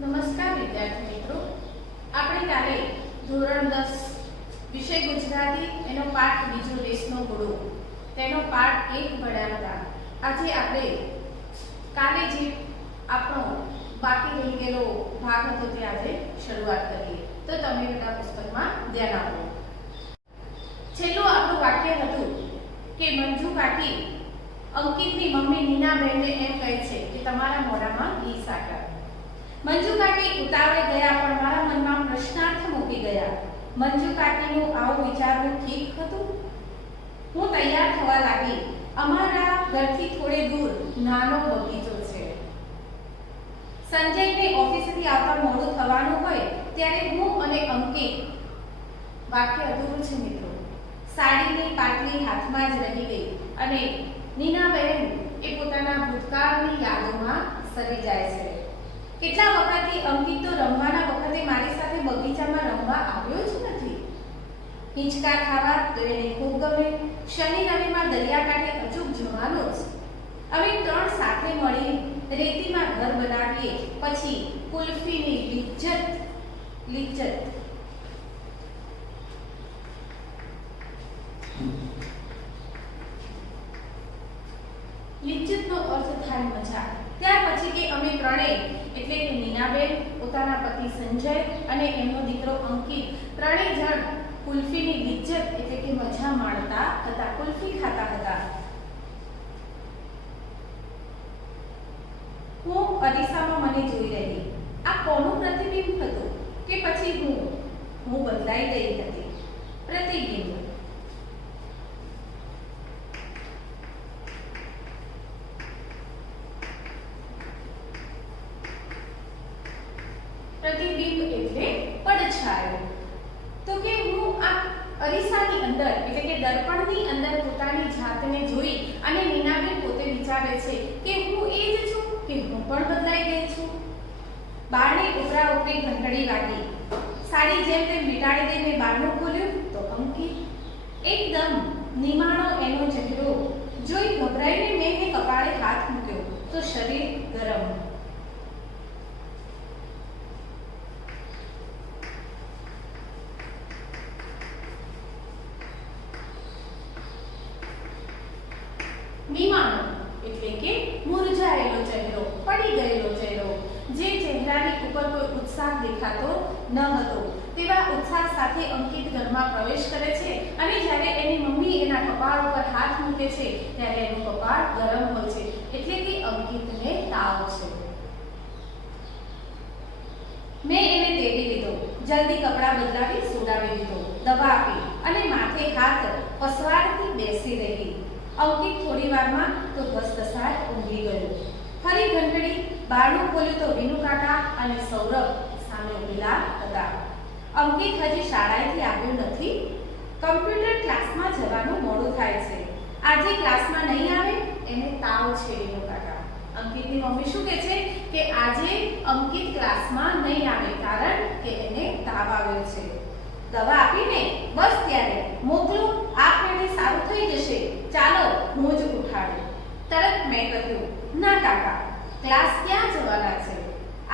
નમસ્કાર વિદ્યાર્થી મિત્રો, આપણે કાલે ધોરણ 10 વિષય ગુજરાતી એનો પાઠ બીજો દેશનો ઘોડો તેનો પાઠ 1 ભણ્યા હતા. આજે આપણે કાલે જે આપણો બાકી રહી ગયેલો ભાગ હતો તે આજે શરૂઆત કરીએ. તો તમે બધા પુસ્તકમાં ધ્યાન આપો. છેલ્લું આપણું વાક્ય હતું કે મંજુ કાકી અંકિતની મમ્મી નીનાબેનને એમ કહે છે કે તમારા મોઢામાં ઘી સાકર. મંજુ કાકી ઉતાવળે ગયા પણ મારા મનમાં પ્રશ્નાર્થ મૂકી ગયા. મંજુ કાકીનું આવું વિચારવું ઠીક હતું? હું તૈયાર થવા લાગી. અમારા ઘરથી થોડે દૂર નાનો બગીચો છે. સંજયને ઓફિસથી આવતા મોડું થવાનું હોય ત્યારે હું અને અંકિત, વાક્ય અધૂરું છે મિત્રો, સાડીની પાટલી હાથમાં જ રહી ગઈ અને નીનાબેન એ પોતાના ભૂતકાળની યાદોમાં સરી જાય છે. કેટલા વખતથી અંકિત તો રમવાના વખતે મારી સાથે બગીચામાં રમવા આવ્યો જ નથી. હિંચકા ખાવા તો એને ખૂબ ગમે. શનિ રવિમાં દરિયાકાંઠે અચૂક જવાનો જ. અમે ત્રણ સાથે મળી રેતીમાં ઘર બનાવીએ, પછી કુલ્ફીની લિજ્જત લિજ્જતનો અર્થ થાય મજા. ત્યાર પછી કે અમે ત્રણેય એટલે કે નીનાબેન, પોતાના પતિ સંજય અને એમનો દીકરો અંકિત ત્રણેય જણ કુલ્ફીની લિજ્જત એટલે કે મજા માણતા હતા, કુલ્ફી ખાતા હતા. હું અરીસામાં મને જોઈ રહી. આ કોનું પ્રતિબિંબ હતું કે પછી હું બદલાઈ ગઈ હતી? પ્રતિબિંબ. પ્રતિબિંબ એટલે પડછાયો. તો કે હું આ અરીસાની અંદર એટલે કે દર્પણની અંદર પોતાની જાતને જોઈ અને નીનાબેન પોતે વિચારે છે કે હું એ જ છું કે હું પણ બદલાઈ ગઈ છું. બારણી ઉપરા ઉપરી ઘંટડી વાગી. સાડી જેમ તેમ વીંટાળી દઈને બારણું ખોલ્યું તો અંકિત એકદમ નિમાણો એનો ચહેરો જોઈ ગભરાઈને મેં એને કપાળે હાથ મૂક્યો તો શરીર ગરમ. નિમાણો એટલે કે મુરઝાયેલો ચહેરો, પડી ગયેલો ચહેરો, જે ચહેરાની ઉપર કોઈ ઉત્સાહ દેખાતો ન હતો. તેવા ઉત્સાહ સાથે અંકિત ઘરમાં પ્રવેશ કરે છે અને જ્યારે એની મમ્મી એના કપાળ ઉપર હાથ મૂકે છે ત્યારે એનું કપાળ ગરમ હોય છે, એટલે કે અંકિતને તાવ છે. મેં એને તેડી લીધો, જલ્દી કપડાં બદલાવી સુડાવી દીધો, દવા આપી અને માથે હાથ પસવારથી બેસી રહી. અંકિત થોડી વારમાં તો ઘસઘસાટ ઊંઘી ગયો. ફરી ઘંટડી, બારણું ખોલ્યું તો વિનુ કાકા અને સૌરભ સામે ઉભેલા હતા. અંકિત હજી શાળાએથી આવ્યો નથી. કમ્પ્યુટર ક્લાસમાં જવાનું મોડું થાય છે. આજે ક્લાસમાં નહીં આવે, એને તાવ છે વિનુ કાકા. અંકિતની મમ્મી શું કહે છે કે આજે અંકિત ક્લાસમાં નહીં આવે કારણ કે એને તાવ આવ્યો છે. દવા આપીને બસ ત્યારે મોકલો, આપમેળે સારું થઈ જશે. ચાલો હું જ ઉઠાડું. તરત મેં કહ્યું, ના કાકા, ક્લાસ ક્યાં જવાના છે?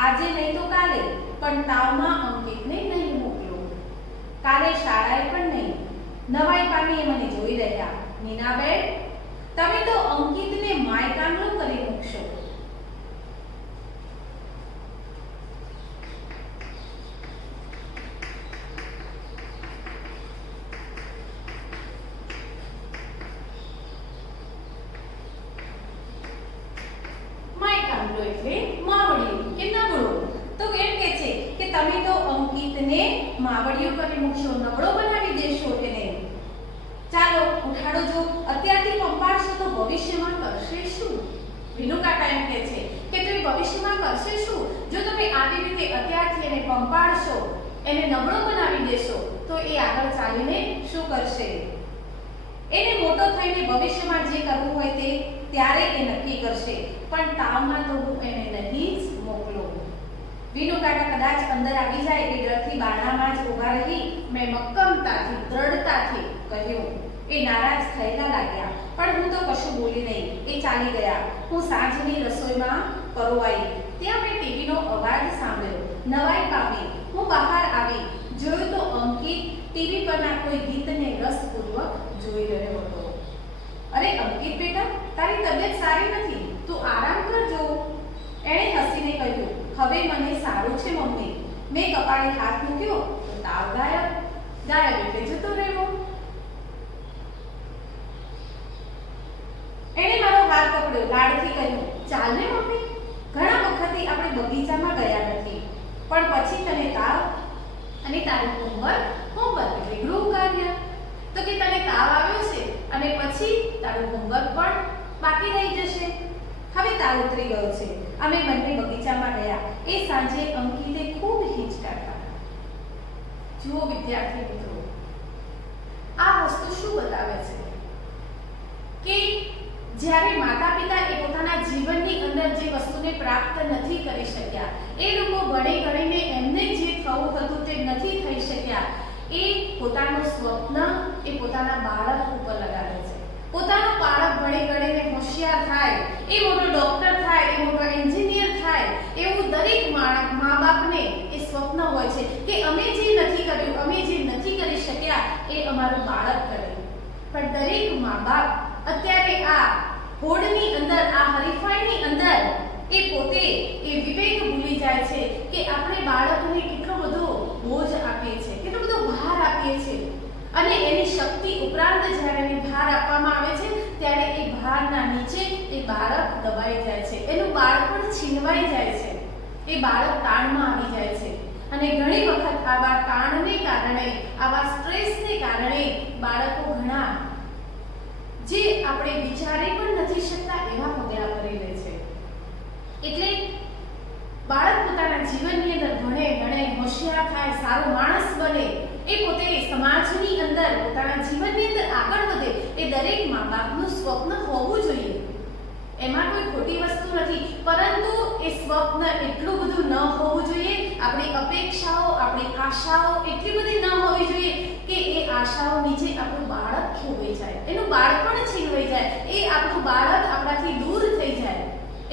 આજે નહીં તો કાલે, પણ તાવમાં અંકિતને નહીં મોકલો. કાલે શાળાએ પણ નહીં. નવાઈ પામી એ મને જોઈ રહ્યા. નીનાબેન, તમે તો અંકિતને માયકામલો કરી મૂકશો. એટલે માવડિયું કે નબળો. તો એમ કે છે કે તમે તો અંકિતને માવડિયો કરી મૂકશો, નબળો બનાવી દેશો એને. ચાલો ઉઠાડો. જો અત્યારથી પંપાડશો તો ભવિષ્યમાં કરશે શું? વિનુ કાકા એમ કે છે કે તમે ભવિષ્યમાં કરશે શું? જો તમે આવી રીતે અત્યારથી એને પંપાડશો, એને નબળો બનાવી દેશો તો એ આગળ ચાલીને શું કરશે? એને મોટો થઈને ભવિષ્યમાં જે કરવું હોય તે ત્યારે એ નક્કી કરશે, પણ તાવમાં તો હું એને નહીં જ મોકલું. વિનુ કાકા કદાચ અંદર આવી જાય એ ડરથી બારણામાં જ ઊભા રહી. મેં મક્કમતાથી, દ્રઢતાથી કહ્યું, એ નારાજ થયેલા લાગ્યા, પણ હું તો કશું બોલી નહીં. એ ચાલી ગયા. હું સાંજની રસોઈમાં પરોવાઈ. ત્યાં મેં ટીવીનો અવાજ સાંભળ્યો. નવાઈ પામી. હું બહાર આવી. જોયું તો અંકિત ટીવી પરના કોઈ ગીતને રસપૂર્વક જોઈ રહ્યો હતો. અરે અંકિત બેટા, તારી તબિયત સારી નથી, તું આરામ કરજો. એણે હસીને કહ્યું, હવે મને સારું છે મમ્મી. મેં કપાળે હાથ મૂક્યો તો તાવ ગાયબ. ગાયબ એટલે જતો રહ્યો. એણે મારો હાથ પકડ્યો, લાડથી કહ્યું, ચાલ ને મમ્મી, ઘણા વખતથી આપણે બગીચામાં ગયા નથી. પણ પછી તને તાવ અને તારું હોમવર્ક એટલે ગૃહ કાર્ય. તો કે તને તાવ આવ્યો છે અને પછી તારું હોમવર્ક પણ બાકી રહી જશે. હવે તાવ ઉતરી ગયો છે. અમે બંને બગીચામાં ગયા. એ સાંજે અંકિતે ખૂબ હિચકાતા. જુઓ વિદ્યાર્થી મિત્રો, આ વસ્તુ શું બતાવે છે કે જ્યારે માતા પિતા એ પોતાના જીવનની અંદર જે વસ્તુને પ્રાપ્ત નથી કરી શક્યા, એ લોકો ભણી ગણીને એમને જે થવું હતું તે નથી થઈ શક્યા, એ પોતાનું સ્વપ્ન એ પોતાના બાળક ઉપર લગાડે છે. પોતાનું બાળક ભણી ગણીને હોશિયાર થાય, એ મોટો ડોક્ટર થાય, એ મોટો એન્જિનિયર થાય, એવું દરેક મા બાપને એ સ્વપ્ન હોય છે કે અમે જે નથી કર્યું, અમે જે નથી કરી શક્યા એ અમારું બાળક કરે. પણ દરેક મા બાપ અત્યારે આ હોડની અંદર, આ હરીફાઈની અંદર એ પોતે એ વિવેક ભૂલી જાય છે કે આપણે બાળકને કેટલો બધો બોજ આપીએ છીએ, કેટલો બધો ભાર આપીએ છીએ. અને એની શક્તિ ઉપરાંત જ્યારે એને ભાર આપવામાં આવે છે ત્યારે એ ભારના નીચે એ બાળક દબાઈ જાય છે, એનું બાળપણ છીનવાઈ જાય છે, એ બાળક તાણમાં આવી જાય છે. અને ઘણી વખત આવા તાણને કારણે, આવા સ્ટ્રેસને કારણે બાળકો ઘણા જે આપણે વિચારી પણ નથી શકતા એવા પગલાં ભરી લે છે. એટલે બાળક પોતાના જીવનની અંદર ભણે ગણે, હોશિયાર થાય, સારો માણસ બને, એ પોતે સમાજની અંદર પોતાના જીવનની અંદર આગળ વધે, એ દરેક મા બાપનું સ્વપ્ન હોવું જોઈએ. એમાં કોઈ ખોટી વસ્તુ નથી, પરંતુ એ સ્વપ્ન એટલું બધું ન હોવું જોઈએ, આપણી અપેક્ષાઓ, આપણી આશાઓ એટલી બધી ન હોવી જોઈએ કે એ આશાઓ નીચે આપણું બાળક ખોવાઈ જાય, એનું બાળપણ છીનવાઈ જાય, એ આપણું બાળક આપણાથી દૂર થઈ જાય.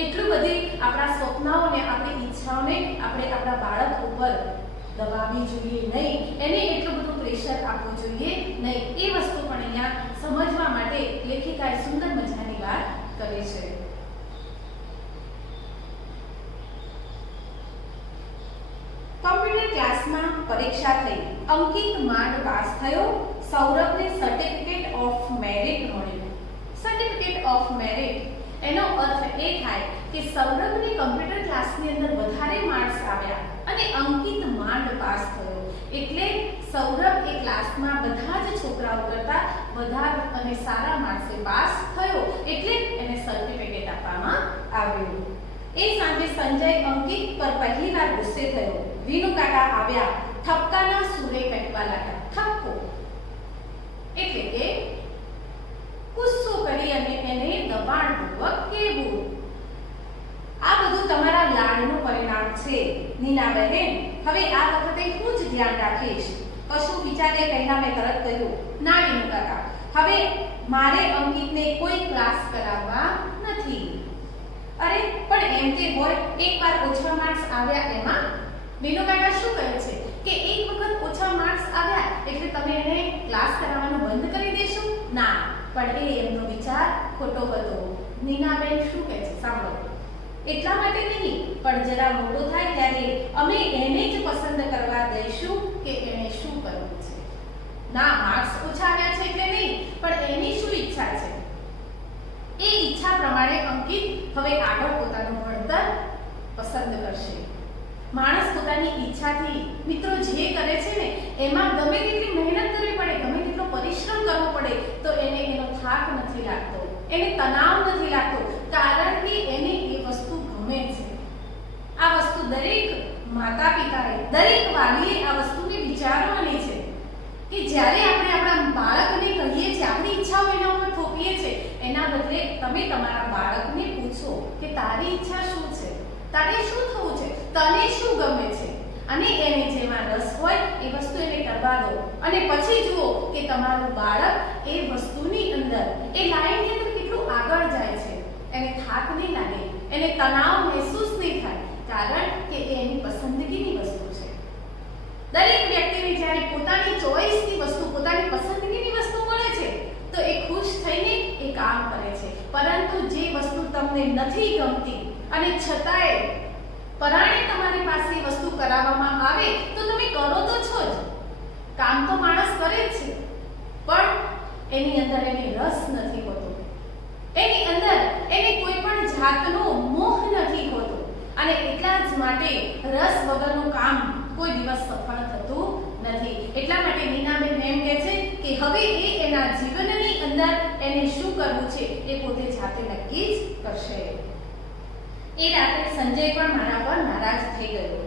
એટલું બધી આપણા સ્વપ્નાઓને, આપણી ઈચ્છાઓને આપણે આપણા બાળક ઉપર દબાવવી જોઈએ નહીં, એને એટલું બધું પ્રેશર આપવું જોઈએ નહીં. એ વસ્તુ પણ અહીંયા સમજવા માટે લેખિકાએ સુંદર મજાની વાત કરી છે. કોમ્પ્યુટર ક્લાસમાં પરીક્ષા થઈ. અંકિત માંડ પાસ થયો. સૌરભને સર્ટિફિકેટ ઓફ મેરિટ મળ્યું. સર્ટિફિકેટ ઓફ મેરિટ એનો અર્થ એ થાય કે સૌરભને કોમ્પ્યુટર ક્લાસની અંદર વધારે માર્ક્સ આવ્યા અને અંકિત માંડ પાસ થયો. એટલે સૌરભ એ ક્લાસમાં બધા જ છોકરાઓ કરતા વધારે અને સારા માર્ક્સે પાસ થયો, એટલે એને સર્ટિફિકેટ આપવામાં આવ્યું. એ સાંજે સંજય અંકિત પર પહેલીવાર ગુસ્સે થયો. વિનુ કાકા આવ્યા. ઠપકાના સૂરે કહેવા લાગ્યા. ઠપકો એટલે કે ગુસ્સો કરી અને એને દબાણપૂર્વક કહેવું. આ બધું તમારા લાડનું પરિણામ છે નીના બહેન. હવે આ વખતે હું જ ધ્યાન રાખીશ. કશું વિચારે પહેલા મેં તરત કહ્યું, ના વિનુ કાકા, હવે મારે અંકિતને કોઈ ક્લાસ કરાવવા નથી. અરે પણ એમ તે હોય, એકવાર ઓછા માર્ક્સ આવ્યા એમાં વિનુ કાકા શું કહે છે કે એક વખત ઓછા માર્ક્સ આવ્યા એટલે તમે એને ક્લાસ કરાવવાનું બંધ કરી દેશો? ના, પણ એ એમનો વિચાર ખોટો હતો. નીનાબેન શું કહે છે સાંભળો. એટલા માટે નહીં, પણ જરા મોટો થાય ત્યારે અમે એને જ પસંદ કરવા દઈશું કે એને શું કરવું છે. ના, માર્ક્સ ઓછા આવ્યા છે એટલે નહીં, પણ એની શું ઈચ્છા છે એ ઈચ્છા પ્રમાણે અંકિત હવે આગળ પોતાનું ભણતર પસંદ કરશે. માણસ પોતાની ઈચ્છાથી મિત્રો જે કરે છે ને એમાં ગમે તેટલી મહેનત કરવી પડે, ગમે તેટલો પરિશ્રમ કરવો પડે, તો એને એનો થાક નથી લાગતો, એને તણાવ નથી લાગતો, કારણ કે એને એ વસ્તુ ગમે છે. આ વસ્તુ દરેક માતા પિતાએ, દરેક વાલીએ આ વસ્તુને વિચારવાની છે કે જ્યારે આપણે આપણા બાળકને કહીએ છીએ, આપણી ઈચ્છાઓ એના ઉપર થોપીએ છીએ, એના બદલે તમે તમારા બાળકને પૂછો કે તારી ઈચ્છા શું છે, તારે શું થવું છે, તને શું ગમે છે, અને એને જેમાં રસ હોય એ વસ્તુ એને કરવા દો અને પછી જુઓ કે તમારું બાળક એ વસ્તુની અંદર એ લાઈનની અંદર કેટલું આગળ જાય છે. એને થાક નહીં લાગે, એને તણાવ મહેસૂસ નહીં થાય, કારણ કે એ એની પસંદગીની વસ્તુ છે. દરેક વ્યક્તિને જ્યારે પોતાની ચોઈસની વસ્તુ, પોતાની પસંદગીની વસ્તુ મળે છે તો એ ખુશ થઈને એ કામ કરે છે. પરંતુ જે વસ્તુ તમને નથી ગમતી અને છતાંય પરાણે તમારી પાસે વસ્તુ કરાવવામાં આવે તો તમે કરો તો છો જ. કામ તો માણસ કરે જ છે, પણ એની અંદર એને રસ નથી હોતો, એની અંદર એને કોઈ પણ જાતનો મોહ નથી હોતો અને એટલા જ માટે રસ વગરનું કામ કોઈ દિવસ સફળ થતું નથી. એટલા માટે નીનાબેન એમ કહે છે કે હવે એ એના જીવનની અંદર એને શું કરવું છે એ પોતે જાતે નક્કી જ કરશે. એ રાત્રે સંજય પણ મારા પર નારાજ થઈ ગયો.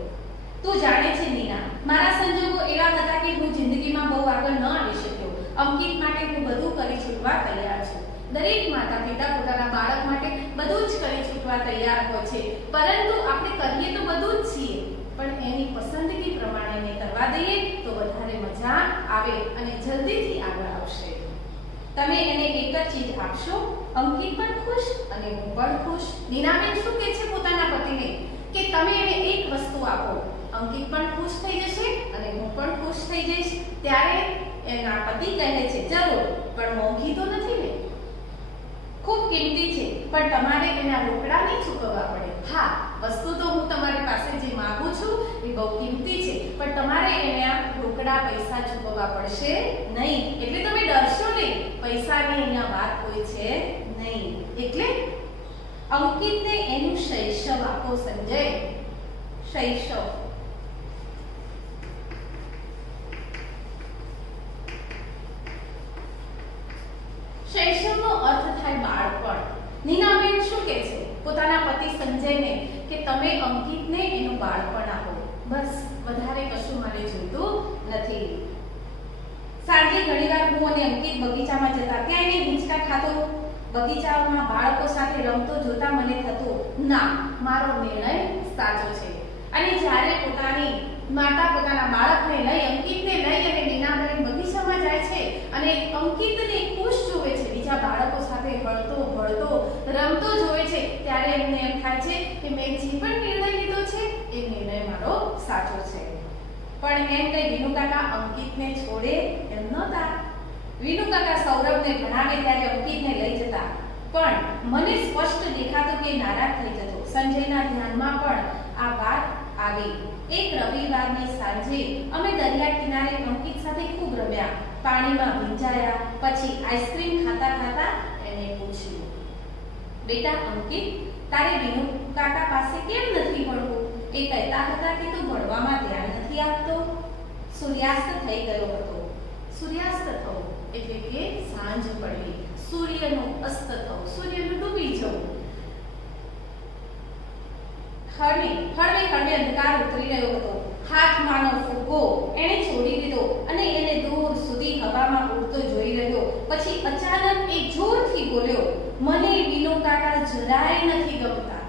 તું જાણે છે નીના, મારા સંજોગો એવા હતા કે હું જિંદગીમાં બહુ આગળ ન આવી શક્યો. અંકિત માટે હું બધું કરી છૂટવા તૈયાર છું. દરેક માતા પિતા પોતાના બાળક માટે બધું જ કરી છૂટવા તૈયાર હોય છે, પરંતુ આપણે કરીએ તો બધું જ છીએ, પણ એની પસંદગી પ્રમાણે એને કરવા દઈએ તો વધારે મજા આવે અને જલ્દીથી આગળ આવશે. તમે એને એક જ ચીજ આપશો, અંકિત પણ ખુશ અને હું પણ ખુશ. નીનાબેન શું કહે છે પોતાના પતિને કે તમે એને એક વસ્તુ આપો, અંકિત પણ ખુશ થઈ જશે અને હું પણ ખુશ થઈ જઈશ. ત્યારે એના પતિ કહે છે જરૂર, પણ મોંઘી તો નથી ને, ખૂબ કિંમતી છે, પણ તમારે એના રોકડા નહીં ચૂકવવા પડે. હા, વસ્તુ તો હું તમારી પાસે જે માંગુ છું એ બહુ કિંમતી છે, પણ તમારે એના રોકડા પૈસા ચૂકવવા પડશે નહીં. એટલે તમે ડરશો નહીં, પૈસાની અહીંયા વાત કોઈ છે નહીં. એટલે અંકિતને એનું શૈશવ આપો સંજય. શૈશવ શૈશવનો અર્થ થાય બાળપણ. નીનાબેન શું કહે છે પોતાના પતિ સંજયને કે તમે અંકિતને એનું બાળપણ આપો, બસ, વધારે કશું મારે જોઈતું નથી. સાંજે ઘણીવાર હું અને અંકિત બગીચામાં જતા, ત્યાં એને હિંચકા ખાતો બગીચામાં બાળકો સાથે રમતો જોતા મને થતું ના, મારો નિર્ણય સાચો છે. અને જ્યારે પોતાની માતા પોતાના બાળકને લઈ, અંકિતને લઈ અને નીનાબેન બગીચામાં જાય છે અને અંકિતને ખુશ જોવે છે, બીજા બાળકો સાથે હળતો ભળતો રમતો જોવે છે, ત્યારે એમને એમ થાય છે કે મેં જે પણ નિર્ણય લીધો છે એ નિર્ણય મારો સાચો છે. પણ એમ કઈ વિનુ કાકા અંકિતને છોડે એમ નહોતા. વિનુ કાકા સૌરભને ભણાવે ત્યારે અંકિતને લઈ જતા, પણ મને સ્પષ્ટ દેખાતું કે નારાજ થઈ જતો. સંજયના ધ્યાનમાં પણ આ વાત આવી. એક રવિવારની સાંજે અમે દરિયા કિનારે અંકિત સાથે ખૂબ રમ્યા, પાણીમાં ભીંજાયા. પછી આઈસ્ક્રીમ ખાતા ખાતા એને પૂછ્યું, બેટા અંકિત, તારે વિનુ કાકા પાસે કેમ નથી ભણવું? એ કહેતા હતા કે તું ભણવામાં ધ્યાન નથી આપતો. સૂર્યાસ્ત થઈ ગયો હતો. સૂર્યાસ્ત થવો એટલે કે સાંજ પડવી, સૂર્યનું અસ્ત થવું, સૂર્યનું ડૂબી જવું. હળવે અંધકાર ઉતરી રહ્યો હતો. હાથમાંનો ફુગ્ગો એણે છોડી દીધો અને એને દૂર સુધી હવામાં ઉડતો જોઈ રહ્યો. પછી અચાનક એ જોરથી બોલ્યો, મને વિનુ કાકા જરાય નથી ગમતા.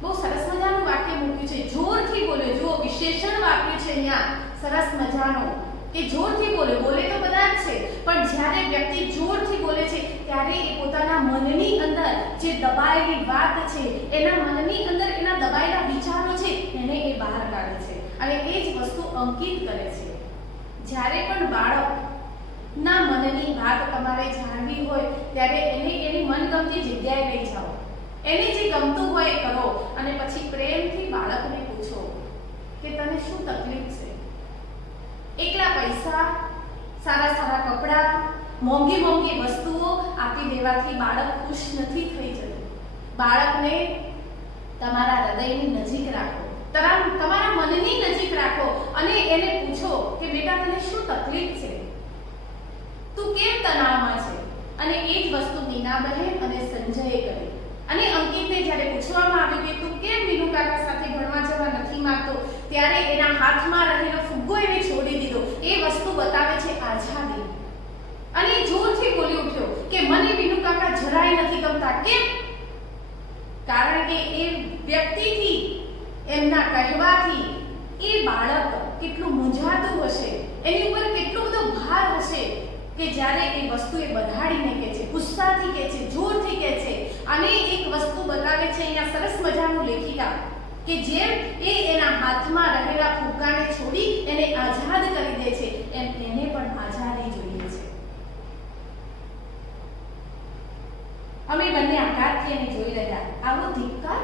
બહુ સરસ મજાનું વાક્ય મૂક્યું છે, જોરથી બોલ્યો. જો વિશેષણ વાક્ય છે અહીંયા સરસ મજાનું, કે જોરથી બોલે. બોલે તો બધા જ છે, પણ જ્યારે વ્યક્તિ જોરથી બોલે છે ત્યારે એ પોતાના મનની અંદર જે દબાયેલી વાત છે, એના મનની અંદર એના દબાયેલા વિચારો છે એને એ બહાર કાઢે છે. અને એ જ વસ્તુ અંકિત કરે છે. જ્યારે પણ બાળકના મનની વાત તમારે જાણવી હોય ત્યારે એને એની મનગમતી જગ્યાએ લઈ જાઓ, એને જે ગમતું હોય એ કરો અને પછી પ્રેમથી બાળકને પૂછો કે તને શું તકલીફ છે? એકલા પૈસા, સારા કપડાં, મોંઘી વસ્તુઓ આપી દેવાથી બાળક ખુશ નથી થઈ જતું. બાળકને તમારા હૃદયની નજીક રાખો, તમારા મનની નજીક રાખો અને એને પૂછો કે બેટા તને શું તકલીફ છે? તું કેમ તણાવમાં છે? અને એ જ વસ્તુ નીનાબહેન અને સંજયે કરી. અને અંકિતને જ્યારે પૂછવામાં આવ્યું કે તું કેમ વિનુ કાકા સાથે ભણવા જવા નથી માંગતો, ત્યારે એના હાથમાં રહેલો ફુગ્ગો એને છોડી દીધો. એ વસ્તુ બતાવે છે આઝાદી. અને જોરથી બોલી ઉઠ્યો કે મને વિનુ કાકા જરાય નથી ગમતા. કેમ? કારણ કે એ વ્યક્તિથી, એમના કહેવાથી એ બાળક કેટલું મૂંઝાતું હશે, એની ઉપર કેટલો બધો ભાર હશે કે જ્યારે એ વસ્તુ એ બધાડીને કહે છે, ગુસ્સાથી કહે છે, જોરથી કહે છે. અને એક વસ્તુ બતાવે છે અહીંયા સરસ મજાનું લેખિકા કે જેમ એ એના હાથમાં રહેલા ફુગ્ગાને છોડી એને આઝાદ કરી દે છે, એમ એને પણ આઝાદી જોઈએ છે. અમે બંને આઘાતથી એને જોઈ રહ્યા. આવો ધિક્કાર?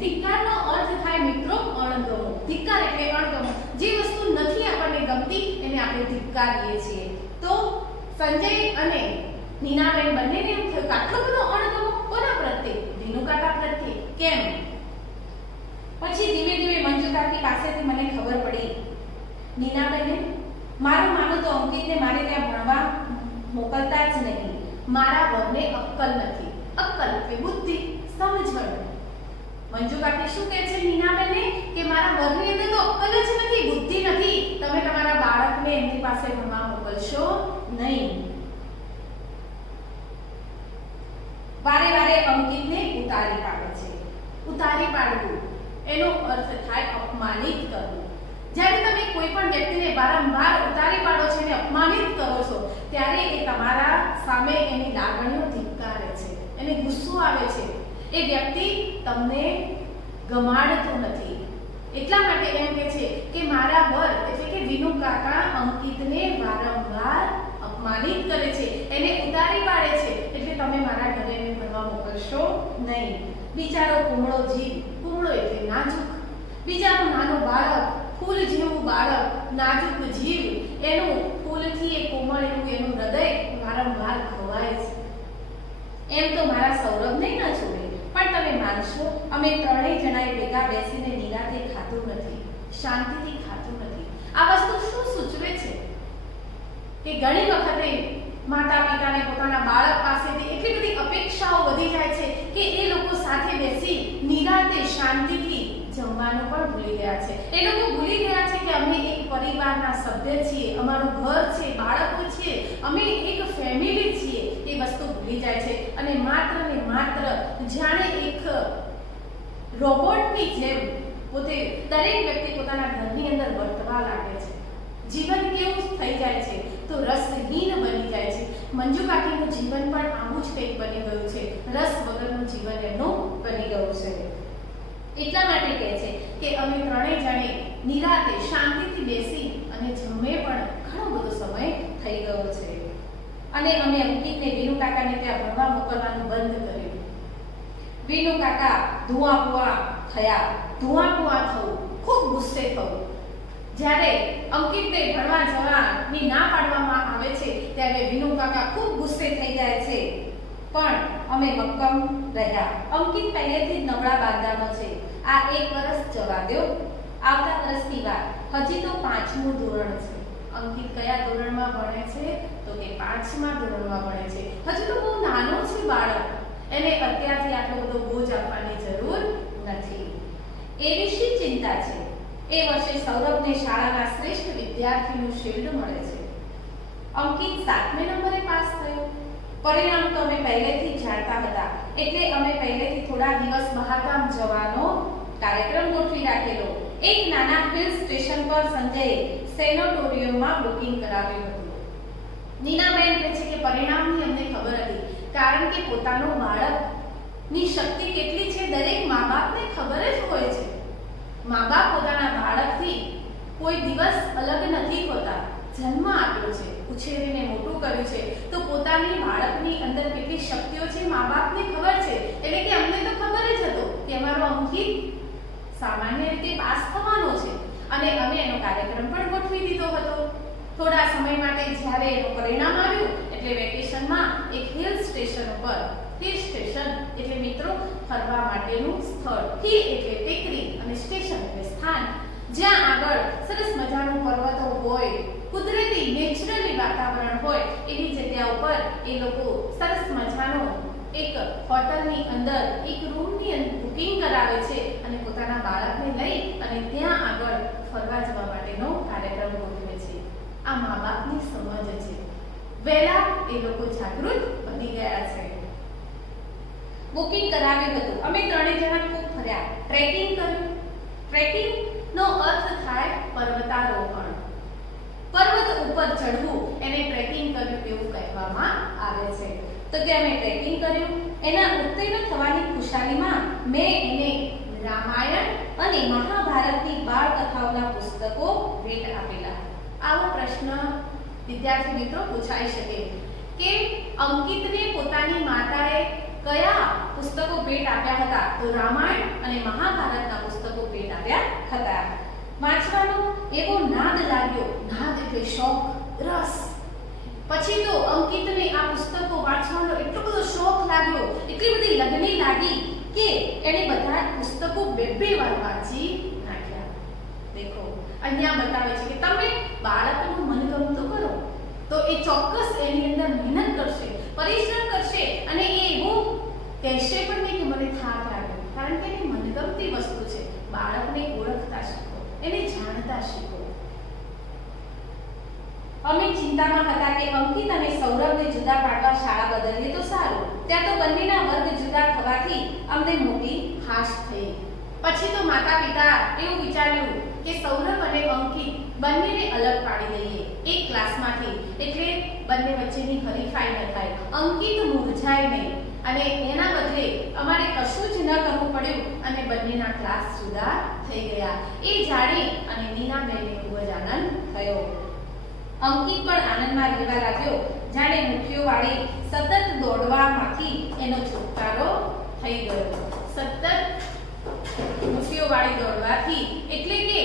ધિક્કારનો અર્થ થાય મિત્રો અણગમો. ધિક્કાર એટલે અણગમો. જે વસ્તુ નથી આપણને ગમતી એને આપણે ધિક્કારીએ છીએ. તો સંજય અને નીનાબેન બંનેને એમ થયું કે આટલો બધો અણગમો કોના પ્રત્યે? વિનુકાકા પ્રત્યે. કેમ? પછી ધીમે ધીમે મંજુકાકી પાસેથી મને ખબર પડી, નીનાબેને મારું માનું તો અંકિતને મારે ત્યાં ભણવા મોકલતા જ નહીં. મારા વરને અક્કલ નથી. અક્કલ એટલે બુદ્ધિ, સમજણ. મંજુકાકી શું કહે છે નીનાબેનને કે મારા વરની અંદર તો અક્કલ જ નથી, બુદ્ધિ નથી, તમે તમારા બાળકને એમની પાસે ભણવા મોકલશો નહીં. વારે વારે અંકિતને ઉતારી પાડે છે. ઉતારી પાડવું એનો અર્થ થાય અપમાનિત કરવું. જ્યારે તમે કોઈ પણ વ્યક્તિને વારંવાર ઉતારી પાડો છો અને અપમાનિત કરો છો ત્યારે એ તમારા સામે એની લાગણીઓ ધિક્કારે છે, એને ગુસ્સો આવે છે. એ વ્યક્તિ તમને ગમાડતો નથી. એટલા માટે એમ કહે છે કે મારા વર એટલે કે વિનુ કાકા અંકિતને વારંવાર અપમાનિત કરે છે, એને ઉતારી પાડે છે, એટલે તમે મારા ઘરે એને ભણવા મોકલશો નહીં. બિચારો કુમળો જીવ, કુમળો એટલે નાજુક, બિચારો નાનો બાળક, ફૂલ જેવું બાળક, નાજુક જીવ, એનું ફૂલથી એ કોમળ એવું એનું હૃદય વારંવાર ખવાય છે. એમ તો મારા સૌરભને ન છોડે, પણ તમે માનશો અમે ત્રણેય જણાએ ભેગા બેસીને નિરાતે ખાતું નથી, શાંતિથી ખાતું નથી. આ વસ્તુ શું સૂચવે છે કે ઘણી વખતે માતા પિતાને પોતાના બાળક પાસેથી એટલી બધી અપેક્ષાઓ વધી જાય છે કે એ લોકો સાથે બેસી નિરાતે શાંતિથી જમવાનું પણ ભૂલી ગયા છે. એ લોકો ભૂલી ગયા છે કે અમે એક પરિવારના સભ્ય છીએ, અમારું ઘર છે, બાળકો છે, અમે એક ફેમિલી છીએ. એ વસ્તુ ભૂલી જાય છે અને માત્ર ને માત્ર જાણે એક રોબોટની જેમ પોતે દરેક વ્યક્તિ પોતાના ઘરની અંદર વર્તવા લાગે છે. જીવન કેવું થઈ જાય છે તો રસહીન બની જાય છે. મંજુકાકીનું જીવન પણ આવું જ કંઈક બની ગયું છે, રસ વગરનું જીવન એમનું બની ગયું છે. એટલા માટે કહે છે કે અમે ત્રણેય જણે નિરાતે શાંતિથી બેસી અને જમે પણ ઘણો બધો સમય થઈ ગયો છે. અને અમે અંકિતને વિનુ કાકાને ત્યાં ભણવા મોકલવાનું બંધ કર્યું. વિનુ કાકા ધુઆપુઆ થયા. ધુઆપુઆ થવું, ખૂબ ગુસ્સે થવું. જ્યારે અંકિતને ભણવા જવાની ના પાડવામાં આવે છે ત્યારે વિનુ કાકા ખૂબ ગુસ્સે થઈ જાય છે. પણ અમે મક્કમ રહ્યા. અંકિત પહેલેથી જ નબળા બાંધાનો છે. આ 1 વર્ષ જવા દો, આવતા વર્ષની વાત. હજી તો 5મું ધોરણ છે. અંકિત કયા ધોરણમાં ભણે છે તો કે 5મા ધોરણમાં ભણે છે. હજુ તો બહુ નાનો છે બાળક, એને અત્યારથી આટલો બધો બોજ આપવાની જરૂર નથી. એવી શી ચિંતા છે? એ વર્ષે સૌરભને શાળાના શ્રેષ્ઠ વિદ્યાર્થીનું શિલ્ડ મળે છે. અંકિત 7મે નંબરે પાસ થયો. પરિણામ તો અમે પહેલેથી જ જાણતા હતા, એટલે અમે પહેલેથી થોડા દિવસ બહારગામ જવાનો કાર્યક્રમ ગોઠવી રાખેલો. એક નાના હિલ સ્ટેશન પર સંજયે સેનેટોરિયમમાં બુકિંગ કરાવ્યું હતું. નીનાબેન કહે છે કે પરિણામની અમને ખબર હતી, કારણ કે પોતાનું બાળકની શક્તિ કેટલી છે દરેક મા-બાપને ખબર જ હોય છે. મા-બાપ પોતાના બાળકથી કોઈ દિવસ અલગ નથી હોતા. જન્મ આપ્યો છે, ઉછેરીને મોટું કર્યું છે, તો પોતાની બાળકની અંદર કેટલી શક્તિઓ છે મા-બાપને ખબર છે. એટલે કે અમને તો ખબર જ હતો કે અમારો અંકિત સામાન્ય રીતે પાસ થવાનો છે અને અમે એનો કાર્યક્રમ પણ ગોઠવી દીધો હતો. થોડા સમય માટે જ્યારે એનું પરિણામ આવ્યું એટલે વેકેશનમાં એક હિલ સ્ટેશન ઉપર, હિલ સ્ટેશન એટલે મિત્રો ફરવા માટેનું સ્થળ, હિલ એટલે ટેકરી અને સ્ટેશન એટલે સ્થાન, જ્યાં આગળ સરસ મજાનું પર્વતો હોય, કુદરતી નેચરલી વાતાવરણ હોય, એવી જગ્યા ઉપર એ લોકો સરસ મજાનો એક હોટલની અંદર એક રૂમની બુકિંગ કરાવે છે અને પોતાના બાળકને લઈ અને ત્યાં આગળ ફરવા જવા માટેનો કાર્યક્રમ ગોઠવે છે. આ મા-બાપની સમજ છે. વહેલા એ લોકો જાગૃત બની ગયા છે. બુકિંગ કરાવ્યું હતું. અમે ત્રણેય જણા ખૂબ ફર્યા, ટ્રેકિંગ કર્યું. ટ્રેકિંગ નો અર્થ થાય પર્વતારોહણ. પર્વત ઉપર ચડવું એને ટ્રેકિંગ કર્યું એવું કહેવામાં આવે છે. તો કે અમે ટ્રેકિંગ કર્યું. એના ઉત્તીર્ણ થવાની ખુશાલીમાં મેં એને રામાયણ અને મહાભારતની બાળ કથાઓના પુસ્તકો ભેટ આપેલા. આવો પ્રશ્ન વિદ્યાર્થી મિત્રો પૂછાઈ શકે કે અંકિતને પોતાની માતાએ કયા પુસ્તકો ભેટ આપ્યા હતા? તો રામાયણ અને મહાભારતના પુસ્તકો ભેટ આપ્યા હતા. વાંચવાનો એવો નાદ લાગ્યો. નાદ એટલે શોખ, રસ. પછી તો અંકિતને આ પુસ્તકો વાંચવાનો એટલો બધો શોખ લાગ્યો, એટલી બધી લગની લાગી કે એણે બધા પુસ્તકો બે વાર વાંચી નાખ્યા. દેખો અહીંયા બતાવે છે કે તમે બાળકનું મનગમતું કરો તો એ ચોક્કસ એની અંદર મહેનત કરશે, પરિશ્રમ કરશે અને એ એવું કહેશે પણ નહીં કે મને થાક લાગ્યો, કારણ કે એની મનગમતી વસ્તુ છે. બાળકને ઓળખતા શીખો, એને જાણતા શીખો. અમે ચિંતામાં હતા કે અંકિત અને સૌરભને જુદા પાડવા શાળા બદલીએ તો સારું. ત્યાં તો બંનેના વર્ગ જુદા થવાથી અમને મોટી હાશ થઈ. પછી તો માતા પિતા એવું વિચાર્યું કે સૌરભ અને અંકિત બંનેને અલગ પાડી દઈએ એક ક્લાસમાંથી, એટલે બંને વચ્ચેની હરીફાઈ ન થાય, અંકિત મૂર્છાય નહીં. અને એના બદલે અમારે કશું જ ન કરવું પડ્યું અને બંનેના ક્લાસ જુદા થઈ ગયા. એ જાણી અને નીનાબેનને ખૂબ જ આનંદ થયો. અંકિત પણ આનંદમાં રહેવા લાગ્યો, જાણે મુઠ્ઠીઓ વાળી સતત દોડવામાંથી એનો છુટકારો થઈ ગયો. સતત મુઠ્ઠીઓ વાળી દોડવાથી એટલે કે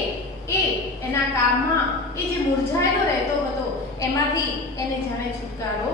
એ એના કામમાં એ જે મૂર્છાયેલો રહેતો હતો એમાંથી એને જાણે છુટકારો